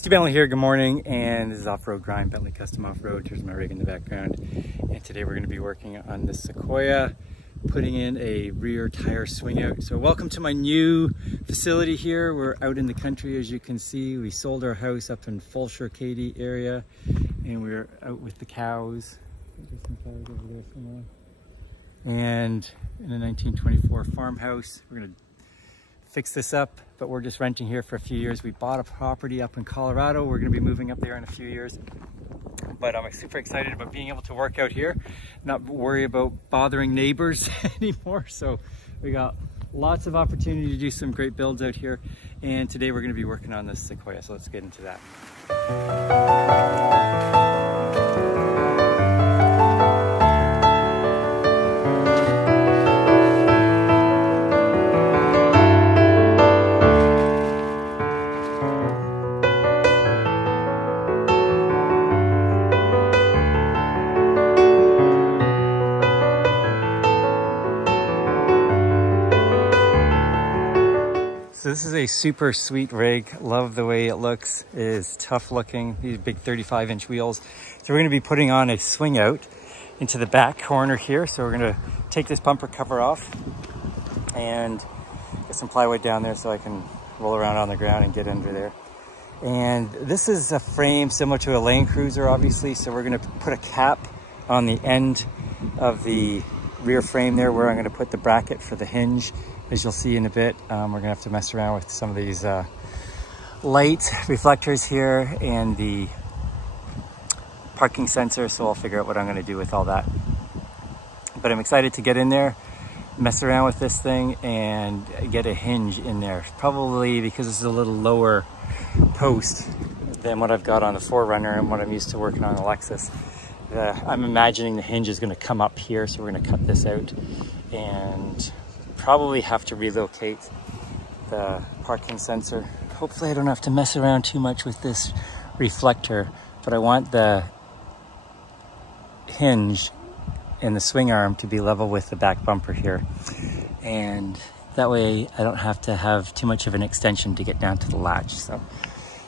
Steve Bentley here, good morning, and this is Offroad Grind, Bentley Custom Offroad. Here's my rig in the background, and today we're going to be working on this Sequoia, putting in a rear tire swing out. So welcome to my new facility here. We're out in the country, as you can see. We sold our house up in Fulshire, Katy area, and we're out with the cows. There's some cows over there somewhere. And in a 1924 farmhouse, we're going to fix this up, but we're just renting here for a few years. We bought a property up in Colorado. We're going to be moving up there in a few years, but I'm super excited about being able to work out here, not worry about bothering neighbors anymore. So we got lots of opportunity to do some great builds out here, and today we're going to be working on this Sequoia, so let's get into that. So this is a super sweet rig. Love the way it looks. It is tough looking. These big 35-inch wheels. So we're going to be putting on a swing out into the back corner here. So we're going to take this bumper cover off and get some plywood down there so I can roll around on the ground and get under there. And this is a frame similar to a Lane Cruiser, obviously. So we're going to put a cap on the end of the rear frame there where I'm going to put the bracket for the hinge. As you'll see in a bit, we're gonna have to mess around with some of these light reflectors here and the parking sensor, so I'll figure out what I'm gonna do with all that. But I'm excited to get in there, mess around with this thing, and get a hinge in there. Probably because this is a little lower post than what I've got on the 4Runner and what I'm used to working on the Lexus. I'm imagining the hinge is gonna come up here, so we're gonna cut this out and probably have to relocate the parking sensor. Hopefully I don't have to mess around too much with this reflector, but I want the hinge and the swing arm to be level with the back bumper here. And that way I don't have to have too much of an extension to get down to the latch. So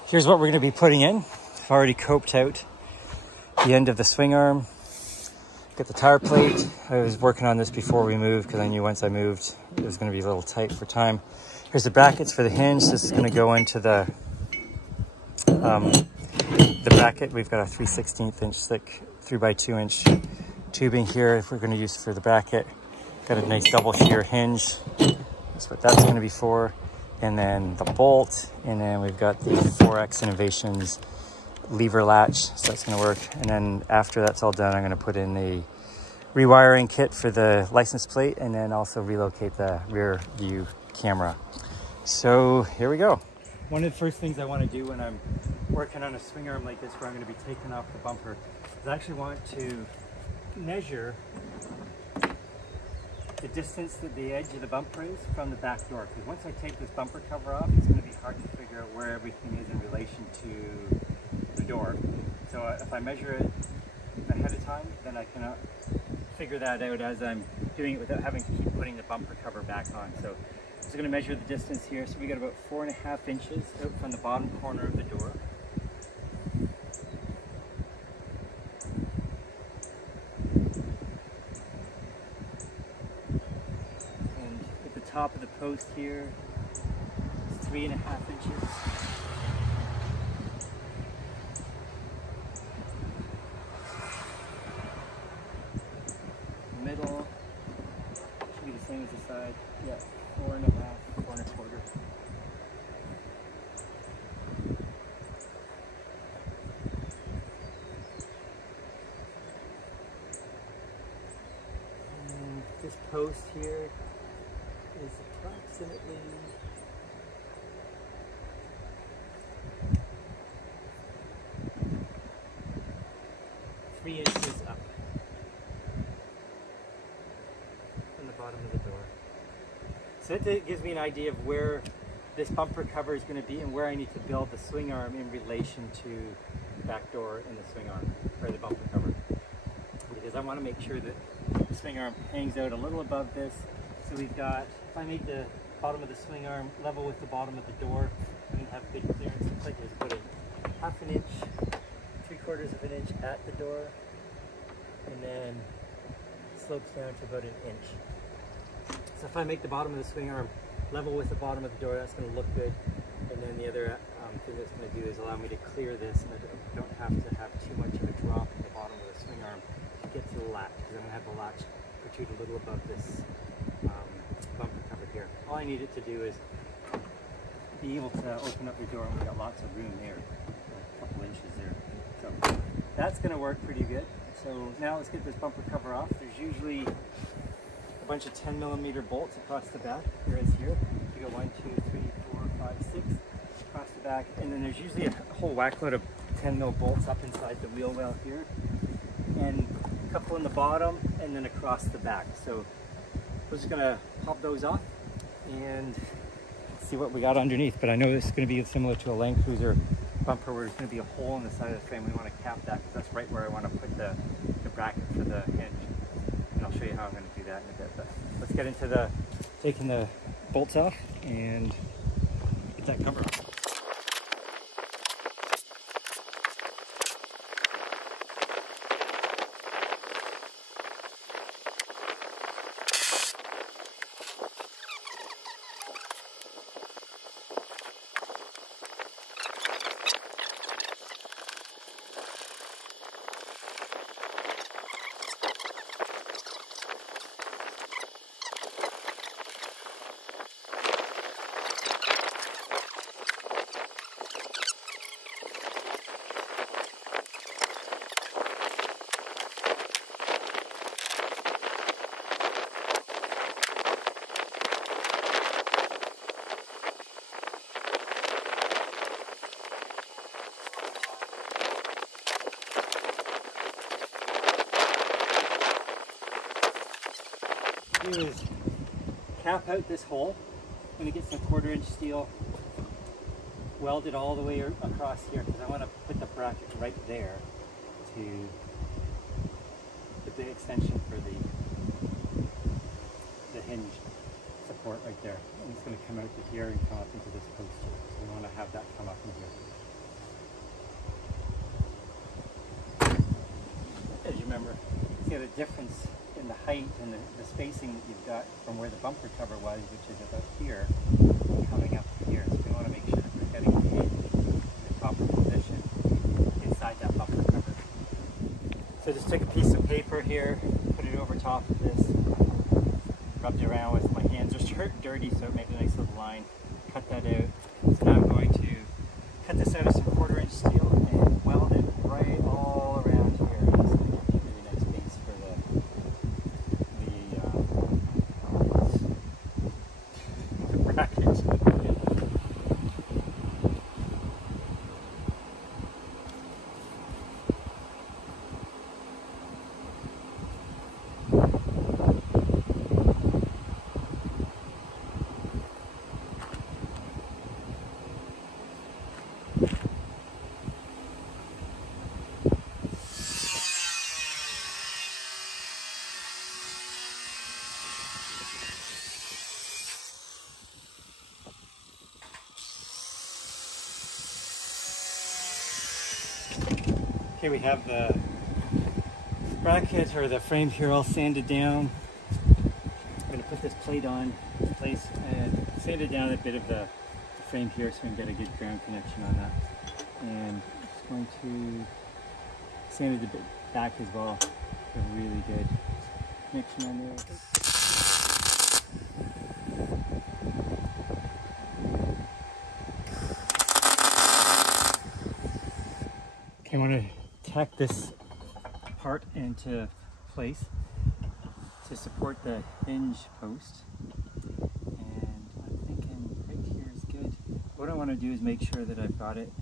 here's what we're going to be putting in. I've already coped out the end of the swing arm. Get the tire plate. I was working on this before we moved because I knew once I moved it was going to be a little tight for time. Here's the brackets for the hinge. This is going to go into the bracket. We've got a 3/16 inch thick 3x2 inch tubing here if we're going to use for the bracket. Got a nice double shear hinge. That's what that's going to be for. And then the bolt. And then we've got the 4X Innovations lever latch, so that's going to work. And then after that's all done, I'm going to put in the rewiring kit for the license plate and then also relocate the rear view camera. So here we go. One of the first things I want to do when I'm working on a swing arm like this where I'm going to be taking off the bumper is I actually want to measure the distance that the edge of the bumper is from the back door, because once I take this bumper cover off, it's going to be hard to figure out where everything is in relation to the door. So if I measure it ahead of time, then I can figure that out as I'm doing it without having to keep putting the bumper cover back on. So I'm just going to measure the distance here. So we got about 4.5 inches out from the bottom corner of the door. And at the top of the post here is 3.5 inches. Middle should be the same as the side. Yeah, 4.5, 4.25. And this post here is approximately 3 inches up from the bottom of the door. So that gives me an idea of where this bumper cover is going to be and where I need to build the swing arm in relation to the back door and the swing arm, or the bumper cover. Because I want to make sure that the swing arm hangs out a little above this. So we've got, if I make the bottom of the swing arm level with the bottom of the door, I'm going to have big clearance. It's like I was putting half an inch, 3/4 of an inch at the door, and then slopes down to about an inch. So if I make the bottom of the swing arm level with the bottom of the door, that's going to look good. And then the other thing that's going to do is allow me to clear this, and I don't have to have too much of a drop in the bottom of the swing arm to get to the latch, because I'm going to have the latch protrude a little above this bumper cover here. All I need it to do is be able to open up the door, and we've got lots of room there, a couple inches there. So that's going to work pretty good. So now let's get this bumper cover off. There's usually a bunch of 10mm bolts across the back. There is here. You got 1, 2, 3, 4, 5, 6 across the back, and then there's usually a whole whackload of 10mm bolts up inside the wheel well here, and a couple in the bottom, and then across the back. So we're just gonna pop those off and see what we got underneath. But I know this is going to be similar to a Land Cruiser bumper, where there's going to be a hole in the side of the frame. We want to cap that because that's right where I want to put the bracket for the hinge. And I'll show you how I'm going to do that in a bit. But let's get into taking the bolts off and get that cover off. Do is cap out this hole. I'm going to get some 1/4 inch steel, weld it all the way across here, because I want to put the bracket right there to put the extension for the hinge support right there. And it's going to come out to here and come up into this post here. So we want to have that come up in here. As you remember, see the difference in the height and the spacing that you've got from where the bumper cover was, which is about here, coming up here. So we want to make sure that we're getting the hinge in the proper position inside that bumper cover. So I just took a piece of paper here, put it over top of this, rubbed it around with my hands. Just dirty, so it made a nice little line. Cut that out. So now I'm going to cut this out of some 1/4 inch steel and weld it right all around here. It's going to give me a really nice base for the bracket. Okay, we have the bracket or the frame here all sanded down. I'm going to put this plate on in place and sanded down a bit of the frame here so we can get a good ground connection on that. And I'm just going to sand it a bit back as well. A really good connection on there. Okay, I want to tack this part into place to support the hinge post, and I'm thinking right here is good. What I want to do is make sure that I've got it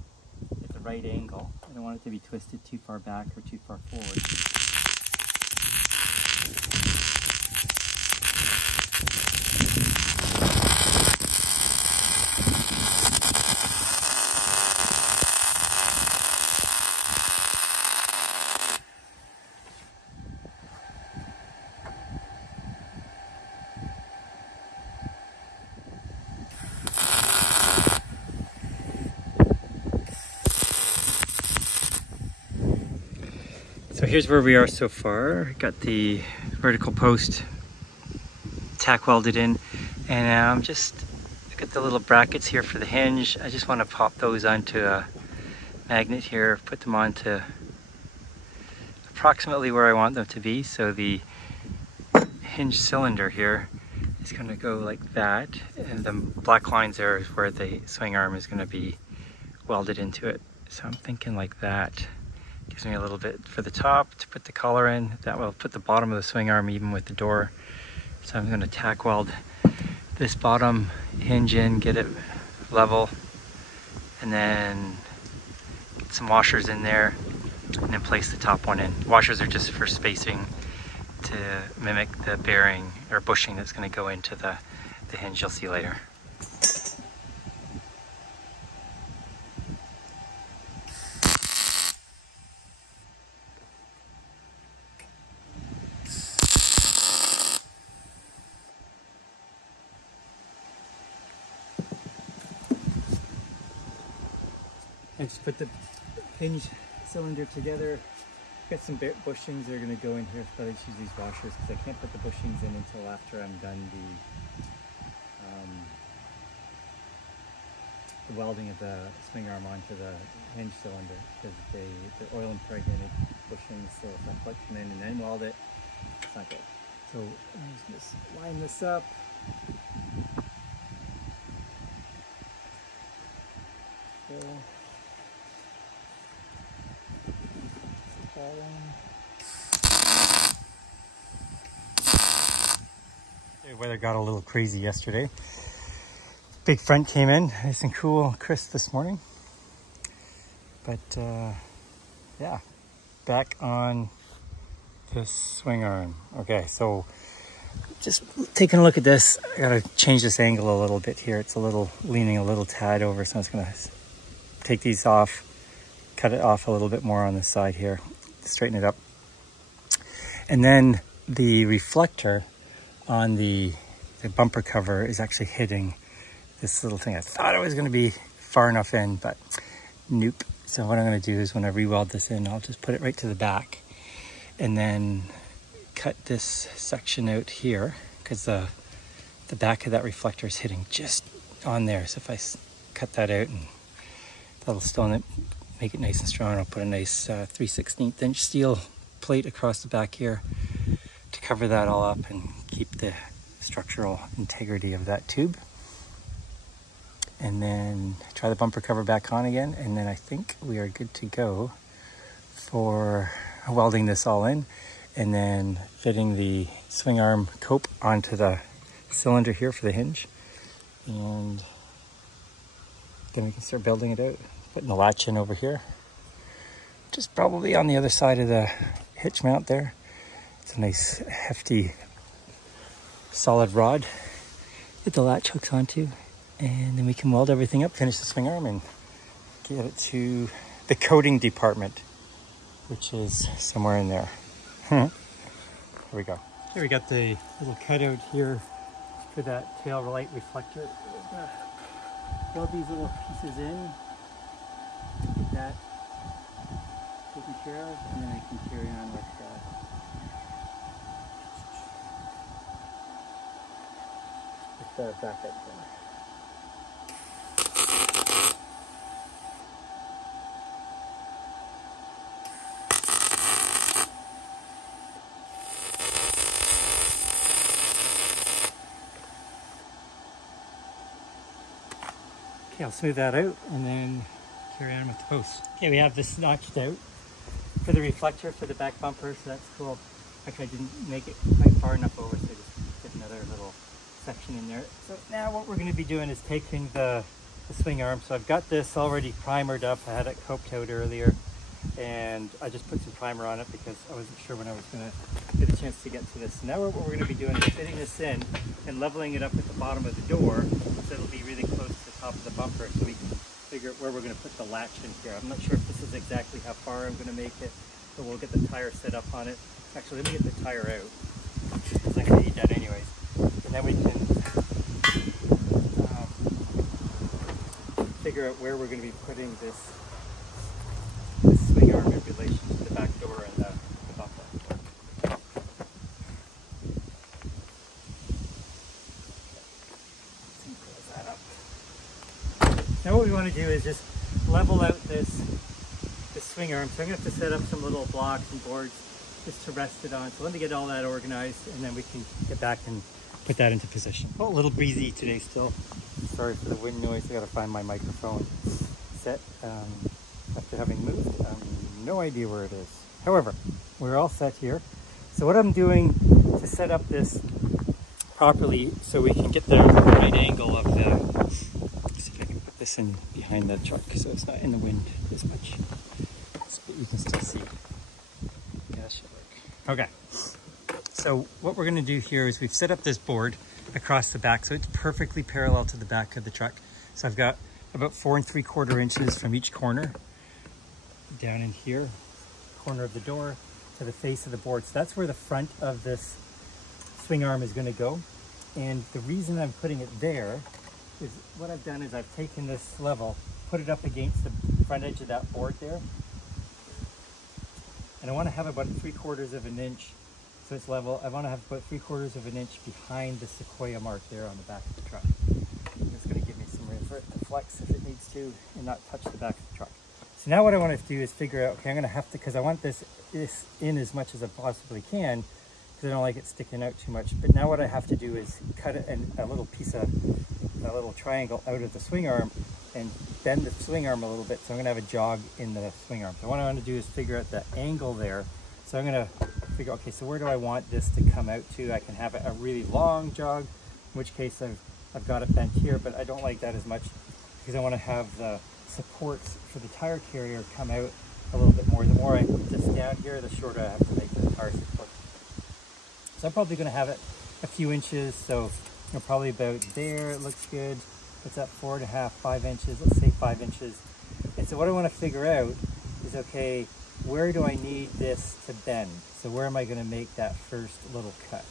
at the right angle. I don't want it to be twisted too far back or too far forward. So here's where we are so far. Got the vertical post tack welded in, and I'm just got the little brackets here for the hinge. I just want to pop those onto a magnet here, put them onto approximately where I want them to be. So the hinge cylinder here is going to go like that, and the black lines there is where the swing arm is going to be welded into it. So I'm thinking like that. Gives me a little bit for the top to put the collar in. That will put the bottom of the swing arm even with the door. So I'm going to tack weld this bottom hinge in, get it level, and then get some washers in there, and then place the top one in. Washers are just for spacing to mimic the bearing or bushing that's going to go into the hinge you'll see later. I just put the hinge cylinder together. Got some bushings that are going to go in here, so I just use these washers because I can't put the bushings in until after I'm done the welding of the swing arm onto the hinge cylinder, because they're oil impregnated bushings, so if I plug them in and then weld it, it's not good. So I'm just line this up. The weather got a little crazy yesterday. Big front came in, nice and cool, crisp this morning. But yeah, back on this swing arm. Okay, so just taking a look at this. I gotta change this angle a little bit here. It's a little leaning a little tad over, so I'm just gonna take these off, cut it off a little bit more on the side here, straighten it up. And then the reflector on the bumper cover is actually hitting this little thing. I thought it was going to be far enough in, but nope. So what I'm going to do is when I re-weld this in, I'll just put it right to the back and then cut this section out here, because the back of that reflector is hitting just on there. So if I cut that out, and that'll still make it nice and strong. I'll put a nice 3/16 inch steel plate across the back here to cover that all up and keep the structural integrity of that tube. And then try the bumper cover back on again, and then I think we are good to go for welding this all in, and then fitting the swing arm cope onto the cylinder here for the hinge, and then we can start building it out. Putting the latch in over here, just probably on the other side of the hitch mount there. It's a nice hefty solid rod that the latch hooks onto, and then we can weld everything up, finish the swing arm, and get it to the coating department, which is somewhere in there. Here we go. Here we got the little cutout here for that tail light reflector. Weld these little pieces in, get that taken care of, and then I can carry on with the backup thing. Okay, I'll smooth that out and then carry on with the post. Okay, we have this notched out for the reflector for the back bumper, so that's cool. Actually, I didn't make it quite far enough over, so I just did another little section in there. So now what we're going to be doing is taking the swing arm. So I've got this already primered up. I had it coped out earlier, and I just put some primer on it because I wasn't sure when I was going to get a chance to get to this. Now what we're going to be doing is fitting this in and leveling it up at the bottom of the door, so it'll be really close to the top of the bumper, so we can figure out where we're going to put the latch in here. I'm not sure if this is exactly how far I'm going to make it, but we'll get the tire set up on it. Actually, let me get the tire out, because I'm going to need that anyways. And then we can figure out where we're going to be putting this swing arm in relation to the back door and the want to do is just level out this swing arm. So I'm going to have to set up some little blocks and boards just to rest it on. So let me get all that organized and then we can get back and put that into position. Oh, a little breezy today still. Sorry for the wind noise. I got to find my microphone set after having moved. No idea where it is. However, we're all set here. So what I'm doing to set up this properly so we can get the right angle of the, let's see if I can put this in behind the truck so it's not in the wind as much. But you can still see. Yeah, that should work. Okay. So what we're going to do here is we've set up this board across the back so it's perfectly parallel to the back of the truck. So I've got about 4 3/4 inches from each corner down in here, corner of the door to the face of the board. So that's where the front of this swing arm is going to go. And the reason I'm putting it there is what I've done is I've taken this level, put it up against the front edge of that board there. And I want to have about 3/4 of an inch. So it's level. I want to have about 3/4 of an inch behind the Sequoia mark there on the back of the truck. It's going to give me some room for it to flex if it needs to and not touch the back of the truck. So now what I want to do is figure out, okay, I'm going to have to, because I want this in as much as I possibly can, because I don't like it sticking out too much. But now what I have to do is cut it in a little piece of, a little triangle out of the swing arm and bend the swing arm a little bit. So I'm going to have a jog in the swing arm. So what I want to do is figure out the angle there. So I'm going to figure, okay, so where do I want this to come out to? I can have a really long jog, in which case I've got it bent here, but I don't like that as much because I want to have the supports for the tire carrier come out a little bit more. The more I put this down here, the shorter I have to make the tire support. So I'm probably going to have it a few inches, so probably about there. It looks good. It's at 4.5, 5 inches, let's say 5 inches. And so what I want to figure out is, okay, where do I need this to bend? So where am I going to make that first little cut?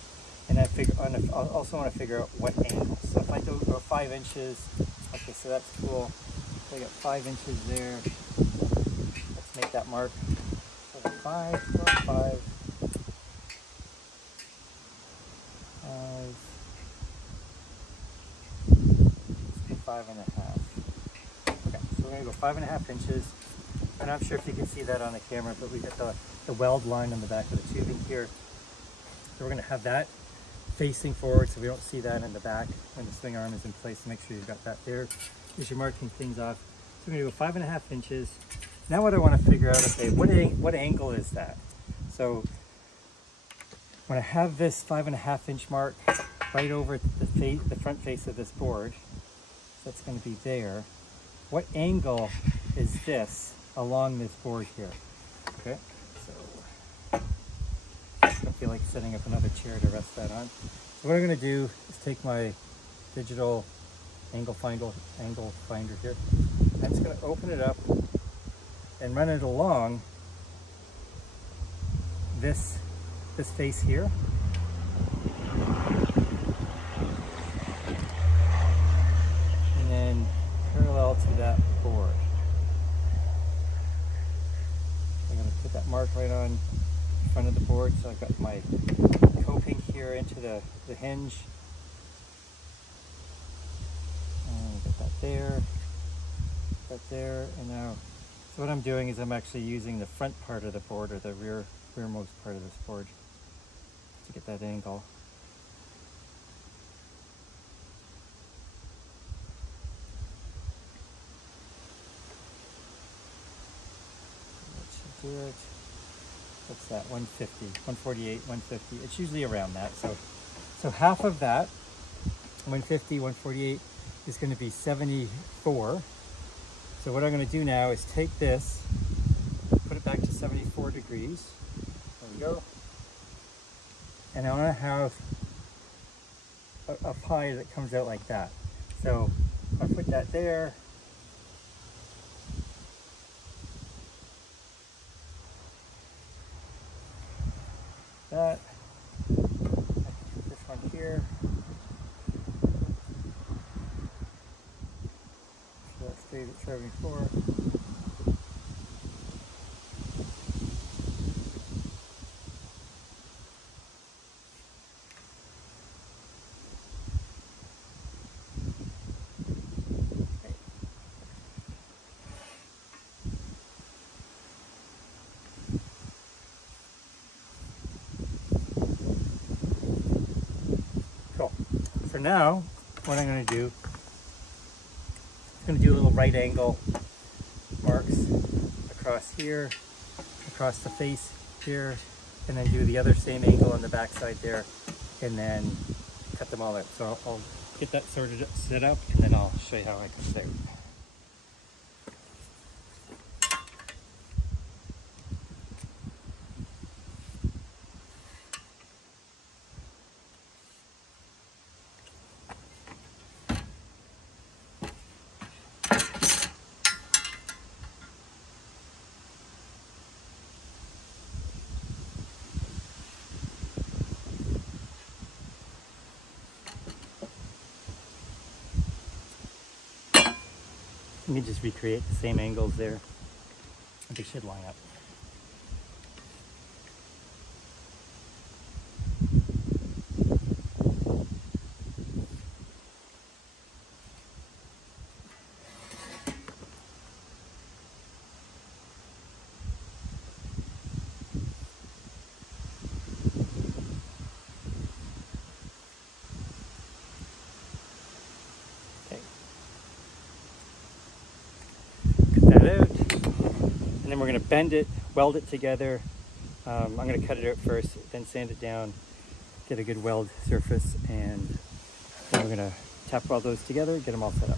And I also want to figure out what angle. So if I go 5 inches, okay, so that's cool. So I got 5 inches there. Let's make that mark. So 5, 5, 5.5. Okay, so we're going to go 5.5 inches. I'm not sure if you can see that on the camera, but we got the weld line on the back of the tubing here. So we're going to have that facing forward so we don't see that in the back when the swing arm is in place. So make sure you've got that there as you're marking things off. So we're going to go 5.5 inches. Now what I want to figure out, okay, what angle is that? So when I have this 5.5 inch mark right over the front face of this board, so that's going to be there. What angle is this along this board here? Okay, so I feel like setting up another chair to rest that on. So what I'm going to do is take my digital angle finder here. I'm just going to open it up and run it along this face here. And then parallel to that board. I'm going to put that mark right on the front of the board. So I've got my coping here into the hinge. And got that there, that there, and now, so what I'm doing is I'm actually using the front part of the board, or the rearmost part of this board, to get that angle. That should do it. What's that? 150, 148, 150. It's usually around that. So half of that, 150, 148, is going to be 74. So what I'm going to do now is take this, put it back to 74 degrees. There we go. And I want to have a pie that comes out like that. So I put that there. That. I put this one here. So that stayed at 74. for now, what I'm going to do, I'm going to do a little right angle marks across here, across the face here, and then do the other same angle on the back side there, and then cut them all out. So I'll get that set up, and then I'll show you how I cut it out. Let me just recreate the same angles there. They should line up. And then we're going to bend it, weld it together. I'm going to cut it out first, then sand it down, get a good weld surface, and then we're going to tap weld those together, get them all set up.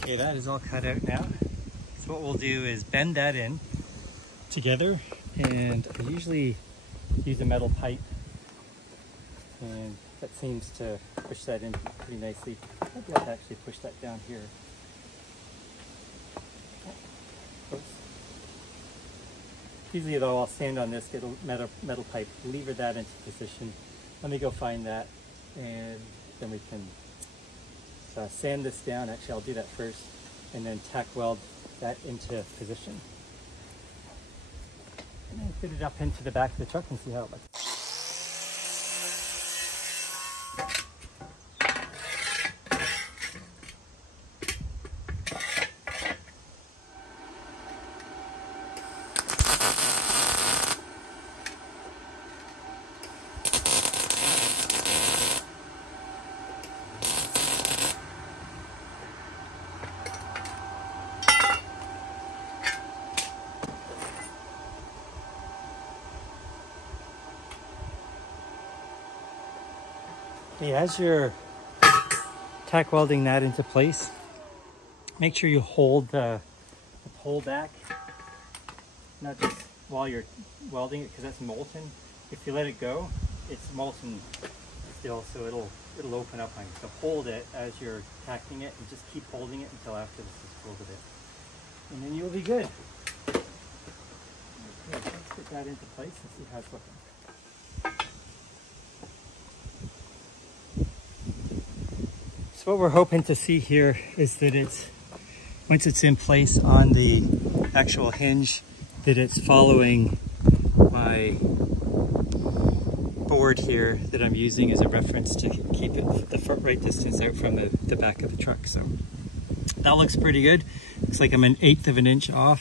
Okay, that is all cut out now. So what we'll do is bend that in together, and I usually use a metal pipe, and that seems to push that in pretty nicely. I'd like to actually push that down here. Oops. Usually though, I'll stand on this, get a metal pipe, lever that into position. Let me go find that, and then we can sand this down. Actually, I'll do that first, and then tack weld that into position. And then fit it up into the back of the truck and see how it looks. Okay, as you're tack welding that into place, make sure you hold the pole back, not just while you're welding it, because that's molten. If you let it go, it's molten still, so it'll open up on you. So hold it as you're tacking it, and just keep holding it until after this is cooled a bit, and then you'll be good. Okay, let's get that into place and see how it's looking. So what we're hoping to see here is that once it's in place on the actual hinge, that it's following my board here that I'm using as a reference to keep it the foot right distance out from the back of the truck. So that looks pretty good. Looks like I'm 1/8 of an inch off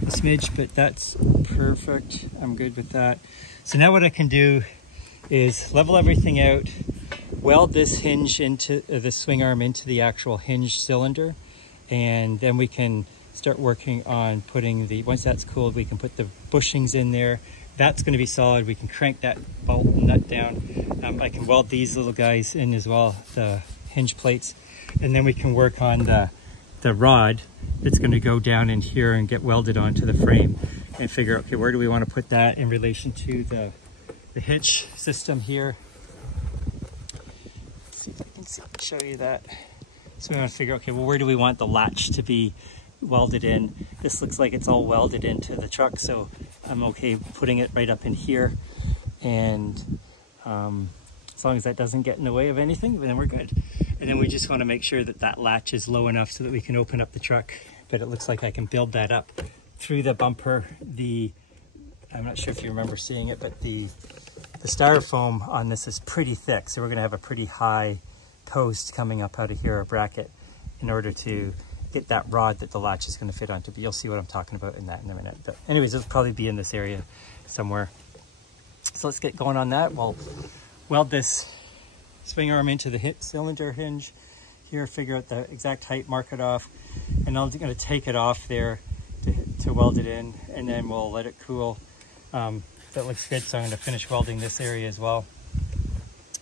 a smidge, but that's perfect. I'm good with that. So now what I can do is level everything out, weld this hinge into the swing arm into the actual hinge cylinder, and then we can start working on putting once that's cooled, we can put the bushings in there. That's going to be solid. We can crank that bolt and nut down. I can weld these little guys in as well, the hinge plates, and then we can work on the rod that's going to go down in here and get welded onto the frame, and figure out, okay, where do we want to put that in relation to the hitch system here. See if I can show you that. So we want to figure, okay, well, where do we want the latch to be welded in? This looks like it's all welded into the truck, so I'm okay putting it right up in here. And as long as that doesn't get in the way of anything, then we're good. And then we just want to make sure that that latch is low enough so that we can open up the truck. But it looks like I can build that up through the bumper. I'm not sure if you remember seeing it, but the styrofoam on this is pretty thick. So we're going to have a pretty high post coming up out of here, a bracket, in order to get that rod that the latch is going to fit onto. But you'll see what I'm talking about in a minute. But anyways, it'll probably be in this area somewhere. So let's get going on that. We'll weld this swing arm into the cylinder hinge here, figure out the exact height, mark it off, and I'm going to take it off there to weld it in, and then we'll let it cool. That looks good, so I'm going to finish welding this area as well.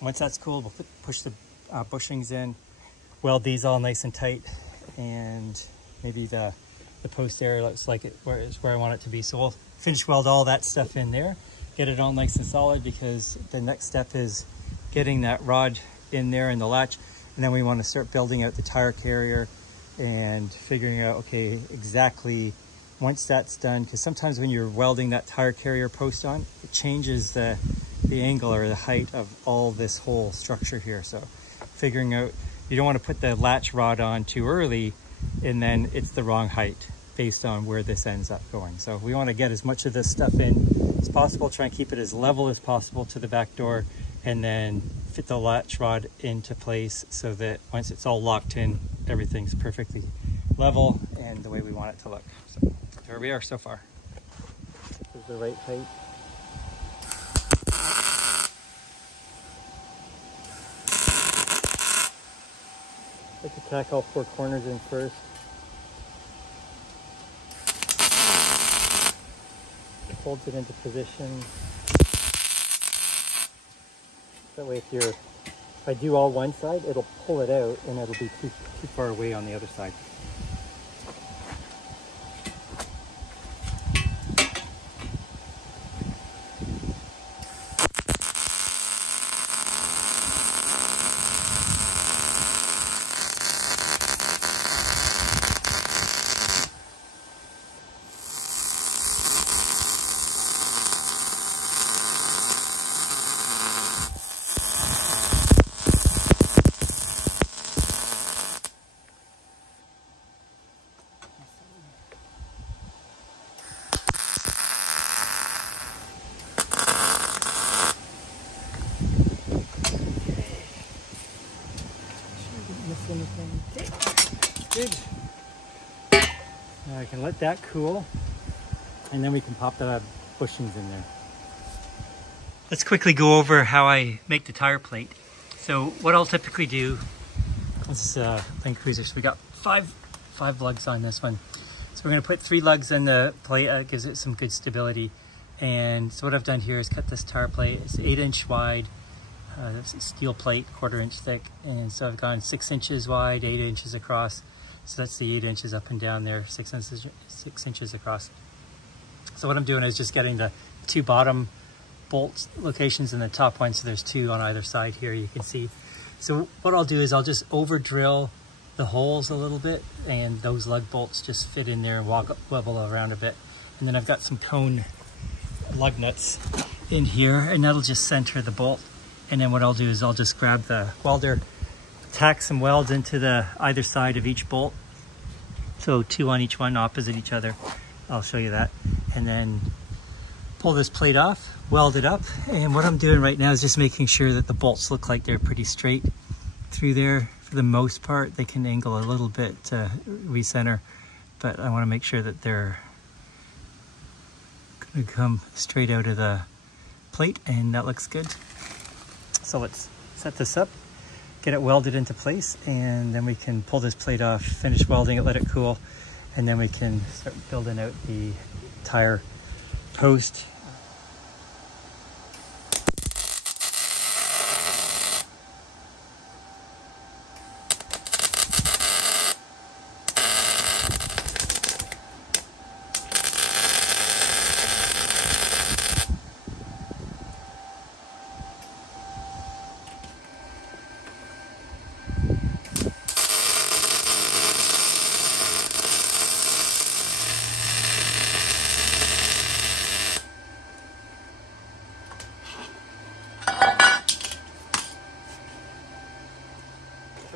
Once that's cool, we'll push the bushings in, weld these all nice and tight, and maybe the post area looks like it is where I want it to be. So we'll finish weld all that stuff in there, get it all nice and solid, because the next step is getting that rod in there in the latch, and then we want to start building out the tire carrier and figuring out, okay, exactly once that's done, because sometimes when you're welding that tire carrier post on, it changes the angle or the height of all this whole structure here. So figuring out, you don't want to put the latch rod on too early and then it's the wrong height based on where this ends up going. So we want to get as much of this stuff in as possible, try and keep it as level as possible to the back door, and then fit the latch rod into place so that once it's all locked in, everything's perfectly level and the way we want it to look. So there we are so far. This is the right height. I like to tack all 4 corners in first. Holds it into position. That way if I do all one side, it'll pull it out and it'll be too far away on the other side. Good. Now I can let that cool, and then we can pop the bushings in there. Let's quickly go over how I make the tire plate. So what I'll typically do, this is a Land Cruiser, so we got five lugs on this one. So we're going to put 3 lugs in the plate, gives it some good stability. And so what I've done here is cut this tire plate. It's 8-inch wide. That's a steel plate, 1/4 inch thick, and so I've gone 6 inches wide, 8 inches across. So that's the 8 inches up and down there, 6 inches across. So what I'm doing is just getting the 2 bottom bolt locations and the top one. So there's 2 on either side here, you can see. So what I'll do is I'll just over drill the holes a little bit, and those lug bolts just fit in there and wobble around a bit. And then I've got some cone lug nuts in here, and that'll just center the bolt. And then what I'll do is I'll just grab the welder, tack some welds into the either side of each bolt. So 2 on each one, opposite each other. I'll show you that. And then pull this plate off, weld it up. And what I'm doing right now is just making sure that the bolts look like they're pretty straight through there. For the most part, they can angle a little bit to recenter, but I want to make sure that they're going to come straight out of the plate, and that looks good. So let's set this up, get it welded into place, and then we can pull this plate off, finish welding it, let it cool, and then we can start building out the tire post.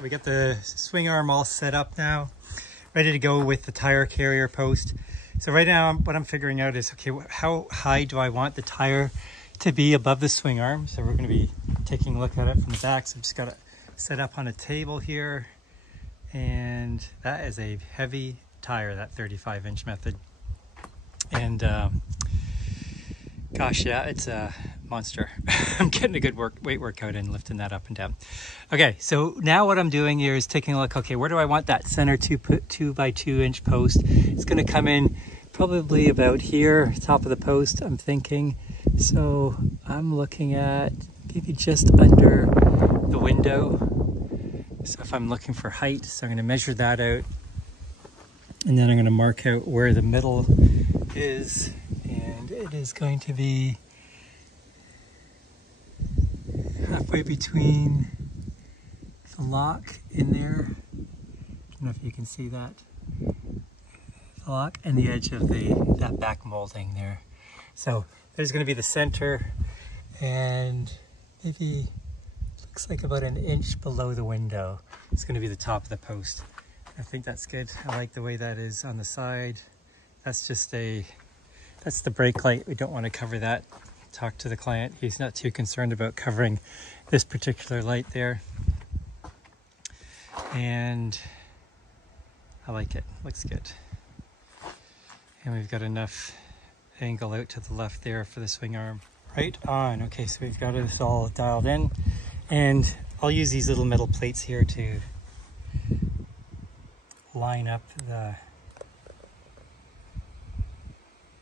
we got the swing arm all set up now, ready to go with the tire carrier post. So right now what I'm figuring out is, okay, how high do I want the tire to be above the swing arm? So we're going to be taking a look at it from the back. So I've just got it set up on a table here, and that is a heavy tire, that 35-inch method. And gosh, yeah, it's a monster. I'm getting a good weight workout in lifting that up and down. Okay, so now what I'm doing here is taking a look, okay, where do I want that center 2x2-inch post? It's going to come in probably about here, top of the post, I'm thinking. So I'm looking at maybe just under the window. So if I'm looking for height, so I'm going to measure that out, and then I'm going to mark out where the middle is, and it is going to be halfway between the lock in there. I don't know if you can see that. The lock and the edge of that back molding there. So there's going to be the center, and maybe looks like about an inch below the window. It's going to be the top of the post. I think that's good. I like the way that is on the side. That's just that's the brake light. We don't want to cover that. Talk to the client. He's not too concerned about covering this particular light there. And I like it. Looks good. And we've got enough angle out to the left there for the swing arm. Right on. Okay, so we've got this all dialed in, and I'll use these little metal plates here to line up the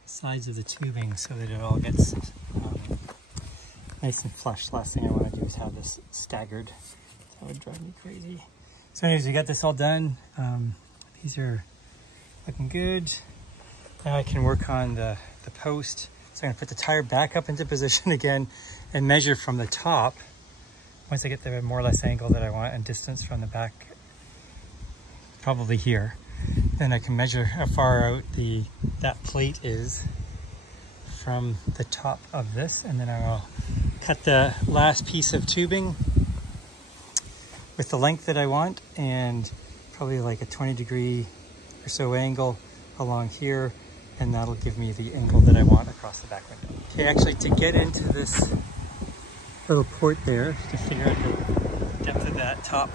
sides of the tubing so that it all gets nice and flush. Last thing I want to do is have this staggered. That would drive me crazy. So anyways, we got this all done. These are looking good. Now I can work on the post. So I'm going to put the tire back up into position again and measure from the top. Once I get the more or less angle that I want and distance from the back, probably here, then I can measure how far out that plate is from the top of this, and then I will cut the last piece of tubing with the length that I want, and probably like a 20-degree or so angle along here, and that'll give me the angle that I want across the back window. Okay, actually, to get into this little port there, to figure out the depth of that top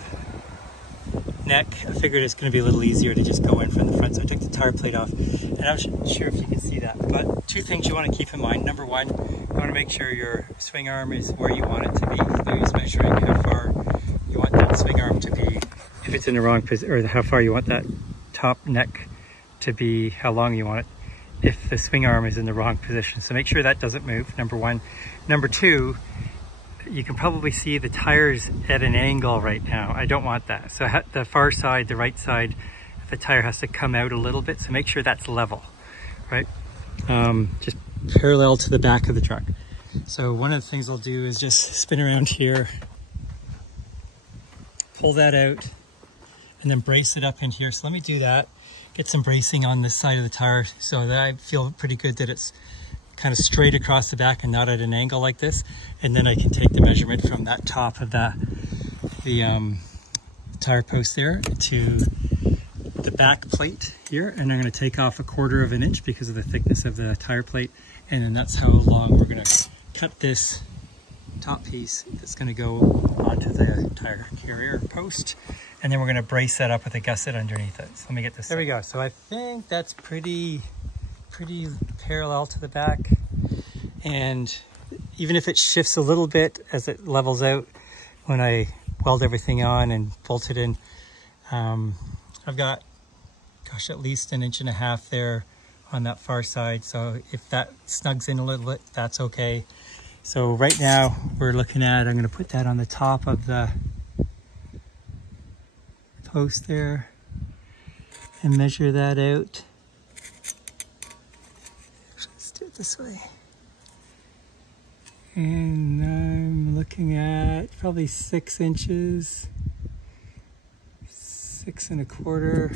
neck, I figured it's going to be a little easier to just go in from the front. So I took the tire plate off, and I'm not sure if you can see that, but two things you want to keep in mind. Number one, you want to make sure your swing arm is where you want it to be. Louis measuring how far you want that swing arm to be, if it's in the wrong position, or how far you want that top neck to be, how long you want it if the swing arm is in the wrong position. So make sure that doesn't move, number one. Number two, you can probably see the tires at an angle right now. I don't want that. So the far side, the right side, the tire has to come out a little bit. So make sure that's level, right? Just parallel to the back of the truck. So one of the things I'll do is just spin around here, pull that out, and then brace it up in here. So let me do that. Get some bracing on this side of the tire so that I feel pretty good that it's kind of straight across the back and not at an angle like this. And then I can take the measurement from that top of the tire post there to the back plate here. And I'm going to take off 1/4 of an inch because of the thickness of the tire plate. And then that's how long we're going to cut this top piece that's going to go onto the tire carrier post. And then we're going to brace that up with a gusset underneath it. So let me get this. There we go. So I think that's pretty parallel to the back. And even if it shifts a little bit as it levels out when I weld everything on and bolt it in, I've got, gosh, at least 1.5 inches there on that far side. So if that snugs in a little bit, that's okay. So right now we're looking at, I'm going to put that on the top of the post there and measure that out. Let's do it this way. And I'm looking at probably 6 inches, 6 1/4.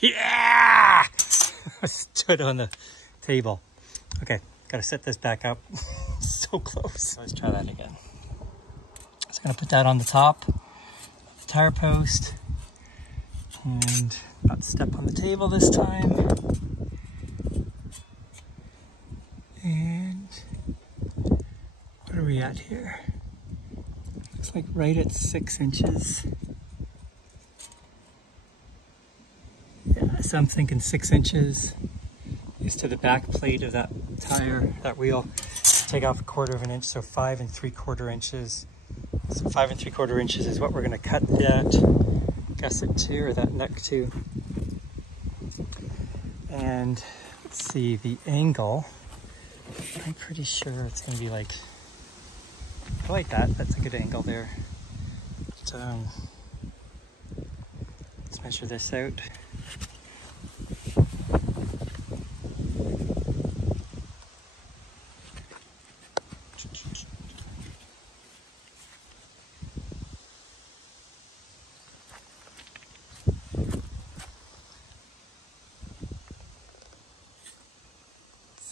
Yeah! I stood on the table. Okay, gotta set this back up. So close. Let's try that again. So I'm gonna put that on the top, the tire post, and not step on the table this time. And what are we at here? Looks like right at 6 inches. Yeah, so I'm thinking 6 inches is to the back plate of that tire, that wheel. Take off 1/4 inch, so 5 3/4 inches. So 5 3/4 inches is what we're going to cut that gusset to, or that neck to. And let's see, the angle, I'm pretty sure it's going to be like, I like that. That's a good angle there. But, let's measure this out.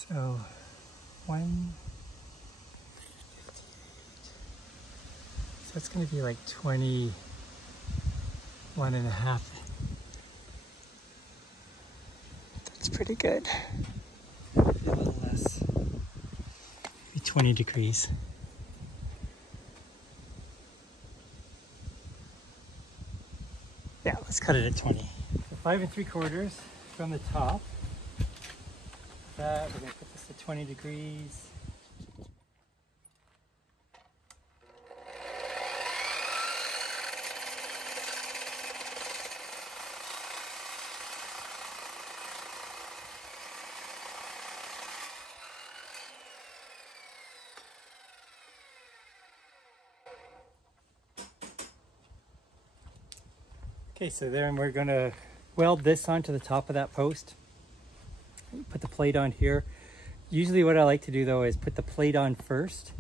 So 158. So it's going to be like 21.5. That's pretty good. Maybe a little less. Maybe 20 degrees. Yeah, let's cut it at 20. So 5 3/4 from the top. That, we're going to put this at 20 degrees. Okay, so then we're going to weld this onto the top of that post. Put the plate on here. Usually what I like to do though is put the plate on first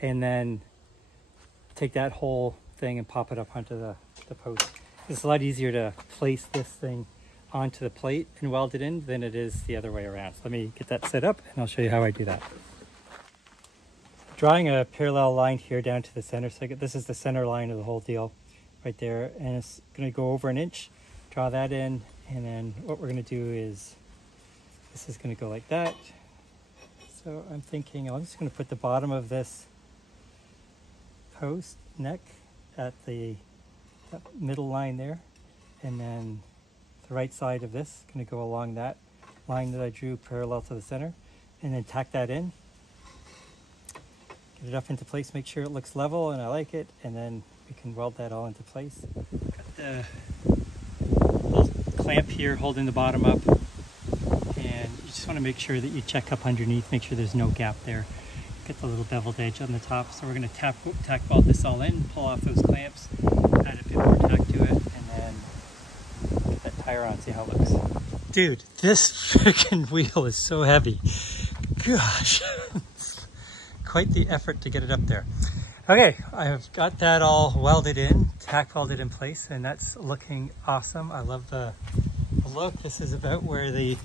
and then take that whole thing and pop it up onto the post. It's a lot easier to place this thing onto the plate and weld it in than it is the other way around. So let me get that set up and I'll show you how I do that. Drawing a parallel line here down to the center. So this is the center line of the whole deal right there, and it's going to go over 1 inch. Draw that in, and then what we're going to do is this is going to go like that. So I'm thinking I'm just going to put the bottom of this post neck at the middle line there, and then the right side of this is going to go along that line that I drew parallel to the center, and then tack that in. Get it up into place, make sure it looks level and I like it, and then we can weld that all into place. Got the little clamp here holding the bottom up, and you just want to make sure that you check up underneath, make sure there's no gap there. Get the little beveled edge on the top. So we're going to tack weld this all in, pull off those clamps, add a bit more tack to it, and then get that tire on, see how it looks. Dude, this freaking wheel is so heavy. Gosh, quite the effort to get it up there. Okay, I've got that all welded in, tack welded in place, and that's looking awesome. I love the look. This is about where the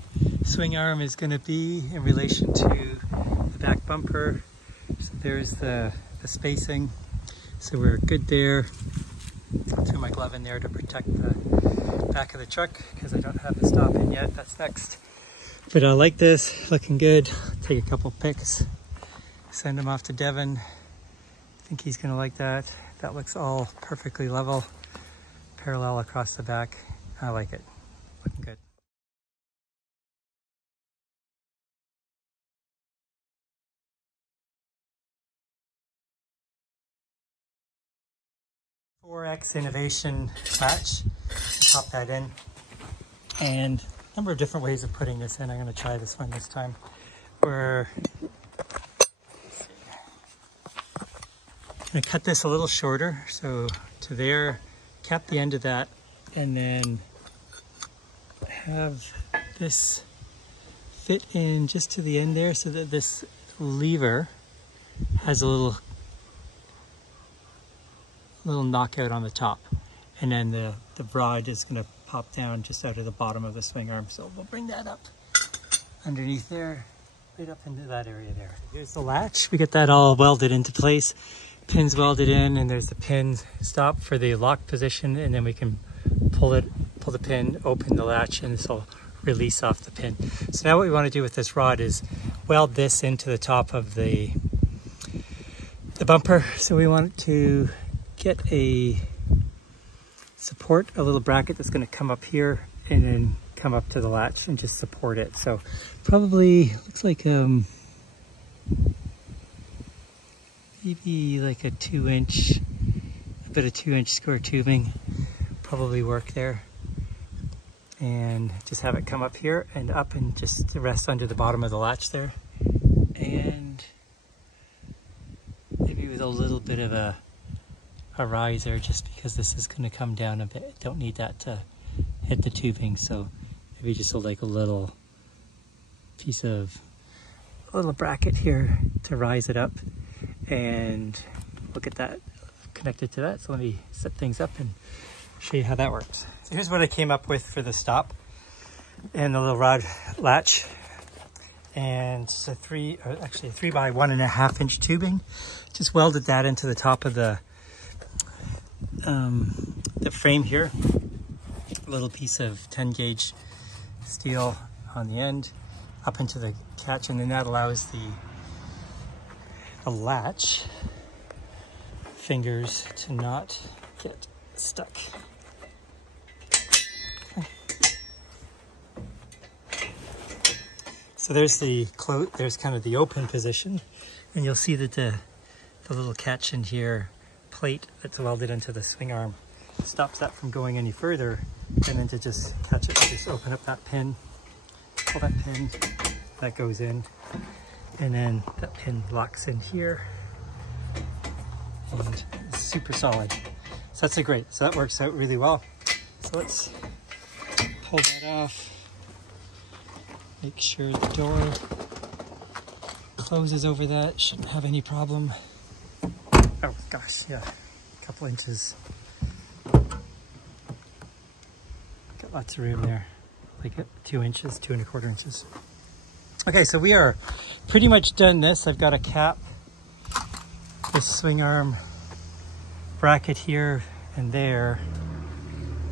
swing arm is going to be in relation to the back bumper. So there's the spacing. So we're good there. Threw my glove in there to protect the back of the truck because I don't have the stop in yet. That's next. But I like this, looking good. Take a couple pics, send them off to Devin. I think he's going to like that. That looks all perfectly level, parallel across the back. I like it. Looking good. .4x Innovation latch. Pop that in. And a number of different ways of putting this in. I'm going to try this one this time. We're going to cut this a little shorter, so to there, cap the end of that, and then have this fit in just to the end there so that this lever has a little knockout on the top, and then the rod is going to pop down just out of the bottom of the swing arm. So we'll bring that up underneath there, right up into that area there. Here's the latch. We get that all welded into place. pins welded in, and there's the pin stop for the lock position, and then we can pull the pin, open the latch, and this will release off the pin. So now what we want to do with this rod is weld this into the top of the bumper. So we want to get a support, a little bracket that's going to come up here and then come up to the latch and just support it. So probably looks like maybe like a 2-inch, a bit of 2-inch square tubing probably work there, and just have it come up here and up and just rest under the bottom of the latch there, and maybe with a little bit of a riser, just because this is going to come down a bit. Don't need that to hit the tubing, so maybe just like a little piece of, a little bracket here to rise it up, and we'll get that connected to that. So let me set things up and show you how that works. So here's what I came up with for the stop and the little rod latch, and it's a 3 by 1.5 inch tubing. Just welded that into the top of the frame here. A little piece of 10 gauge steel on the end up into the catch, and then that allows the latch fingers to not get stuck. Okay. So there's there's kind of the open position, and you'll see that the little catch in here plate that's welded into the swing arm stops that from going any further, and then to just catch it, just open up that pin, pull that pin, that goes in, and then that pin locks in here, and it's super solid. So that's great. So that works out really well. So let's pull that off. Make sure the door closes over that. Shouldn't have any problem. Oh gosh, yeah, a couple inches. Got lots of room there. Like 2 inches, 2¼ inches. Okay, so we are pretty much done this. I've got a cap, this swing arm bracket here and there,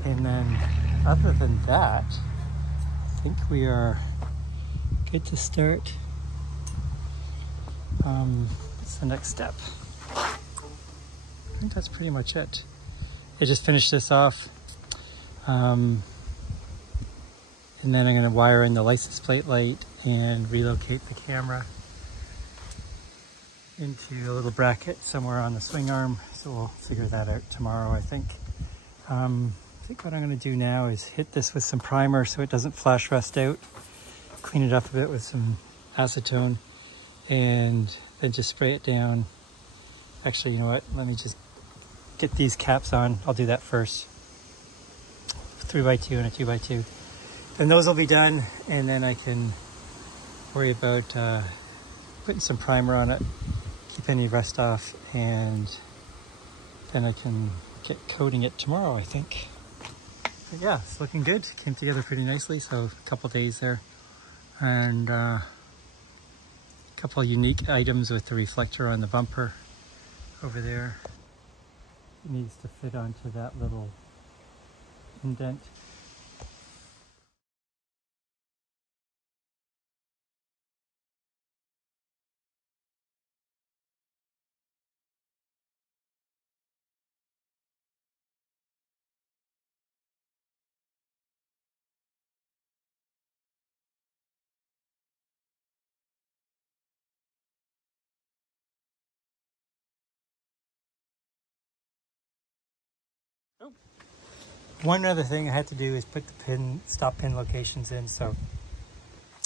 and then other than that, I think we are good to start. What's the next step? I think that's pretty much it. I just finished this off, and then I'm going to wire in the license plate light and relocate the camera into a little bracket somewhere on the swing arm. So we'll figure that out tomorrow, I think. I think what I'm going to do now is hit this with some primer so it doesn't flash rust out, clean it up a bit with some acetone, and then just spray it down. Actually, you know what? Let me just get these caps on. I'll do that first. 3x2 and a 2x2. Then those will be done, and then I can worry about putting some primer on it, keep any rust off, and then I can get coating it tomorrow, I think. But yeah, it's looking good. Came together pretty nicely, so a couple days there. And a couple of unique items with the reflector on the bumper over there. It needs to fit onto that little indent. Oh. One other thing I had to do is put the stop pin locations in. So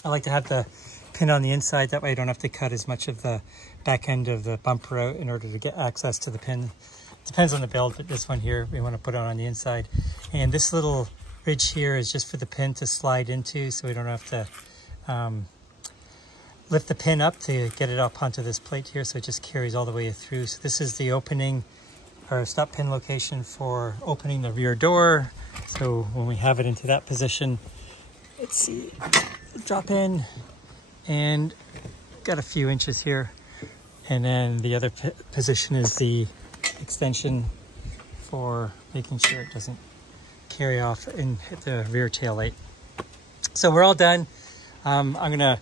I like to have the pin on the inside, that way I don't have to cut as much of the back end of the bumper out in order to get access to the pin. Depends on the build, but this one here we want to put it on the inside. And this little ridge here is just for the pin to slide into, so we don't have to lift the pin up to get it up onto this plate here, so it just carries all the way through. So this is the opening, or stop pin location for opening the rear door. So when we have it into that position, let's see, drop in, and got a few inches here, And then the other position is the extension for making sure it doesn't carry off and hit the rear tail light. So we're all done. I'm gonna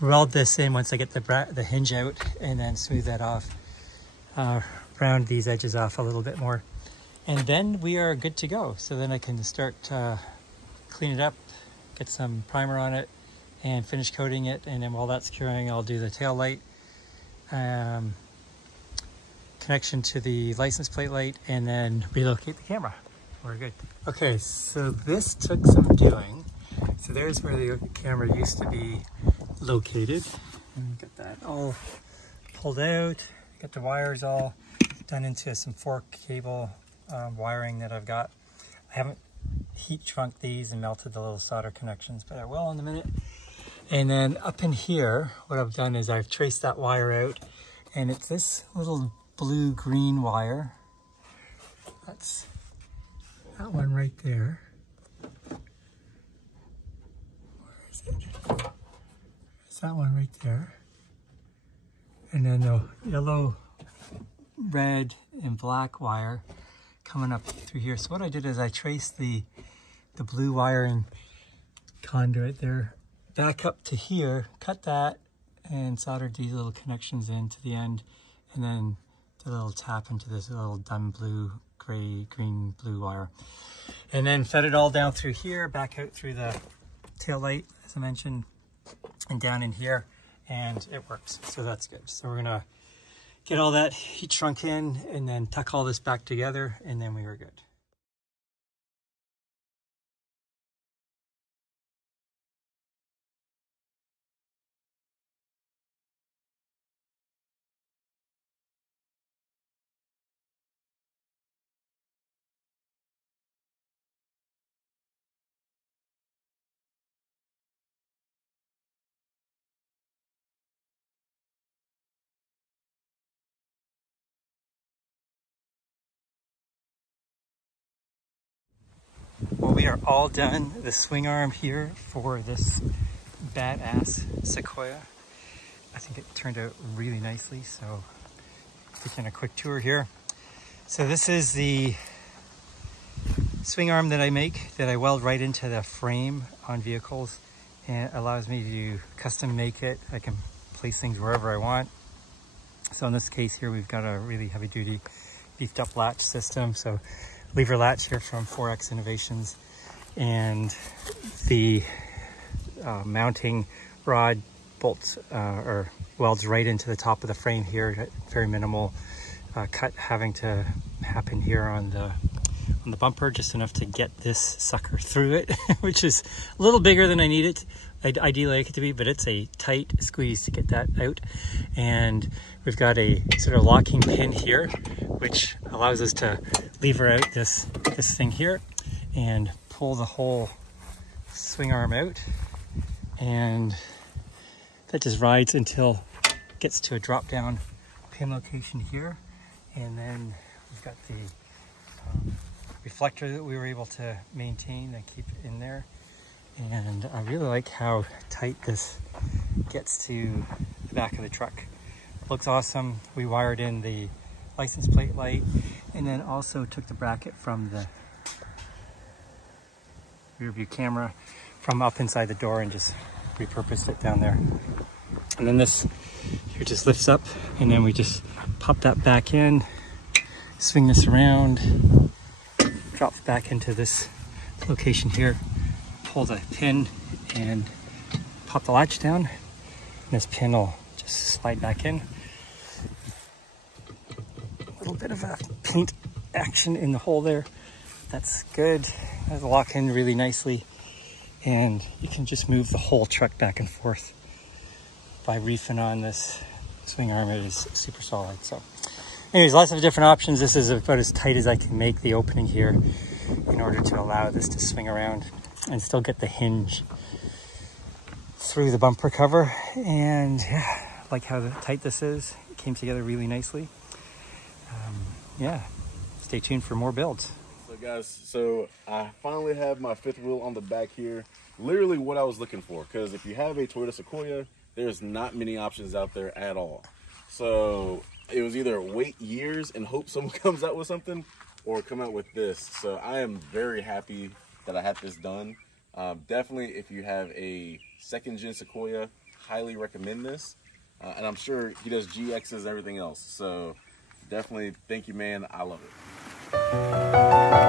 weld this in once I get the hinge out, and then smooth that off, round these edges off a little bit more. And then we are good to go. So then I can start clean it up, get some primer on it, and finish coating it. And then while that's curing, I'll do the tail light, connection to the license plate light, and then relocate the camera. We're good. Okay, so this took some doing. So there's where the camera used to be located. And get that all pulled out. Got the wires all done into some 4 cable wiring that I've got. I haven't heat shrunk these and melted the little solder connections, but I will in a minute. And then up in here, what I've done is I've traced that wire out, and it's this little blue-green wire. That's that one right there. Where is it? It's that one right there. And then the yellow, red, and black wire coming up through here. So what I did is I traced the blue wiring conduit there back up to here, cut that, and soldered these little connections into the end, and then the little tap into this little dun blue, gray, green, blue wire. And then fed it all down through here, back out through the tail light, as I mentioned, and down in here, and it works. So that's good. So we're gonna get all that heat shrunk in, and then tuck all this back together, and then we were good. Well, we are all done. The swing arm here for this badass Sequoia. I think it turned out really nicely, so taking a quick tour here. So this is the swing arm that I make, that I weld right into the frame on vehicles, and it allows me to custom make it. I can place things wherever I want. So in this case here, we've got a really heavy duty beefed up latch system. So lever latch here from 4X Innovations, and the mounting rod bolts or welds right into the top of the frame here. Very minimal cut having to happen here on the bumper, just enough to get this sucker through it, which is a little bigger than I need it. I'd ideally like it to be, but it's a tight squeeze to get that out. And we've got a sort of locking pin here, which allows us to lever out this thing here and pull the whole swing arm out. And that just rides until it gets to a drop down pin location here. And then we've got the reflector that we were able to maintain and keep in there. And I really like how tight this gets to the back of the truck. Looks awesome. We wired in the license plate light, and then also took the bracket from the rear view camera from up inside the door and just repurposed it down there. And then this here just lifts up, and then we just pop that back in, swing this around, drops back into this location here, pull the pin and pop the latch down, and this pin will just slide back in. A little bit of a paint action in the hole there. That's good. That'll lock in really nicely, and you can just move the whole truck back and forth by reefing on this swing arm. It is super solid. So anyways, lots of different options. This is about as tight as I can make the opening here in order to allow this to swing around and still get the hinge through the bumper cover. And yeah, I like how tight this is. It came together really nicely. Yeah, stay tuned for more builds. So guys, so I finally have my fifth wheel on the back here. Literally what I was looking for, because if you have a Toyota Sequoia, there's not many options out there at all. So it was either wait years and hope someone comes out with something, or come out with this. So I am very happy that I had this done. Definitely, if you have a second gen Sequoia, highly recommend this. And I'm sure he does GXs and everything else. So definitely, thank you, man. I love it.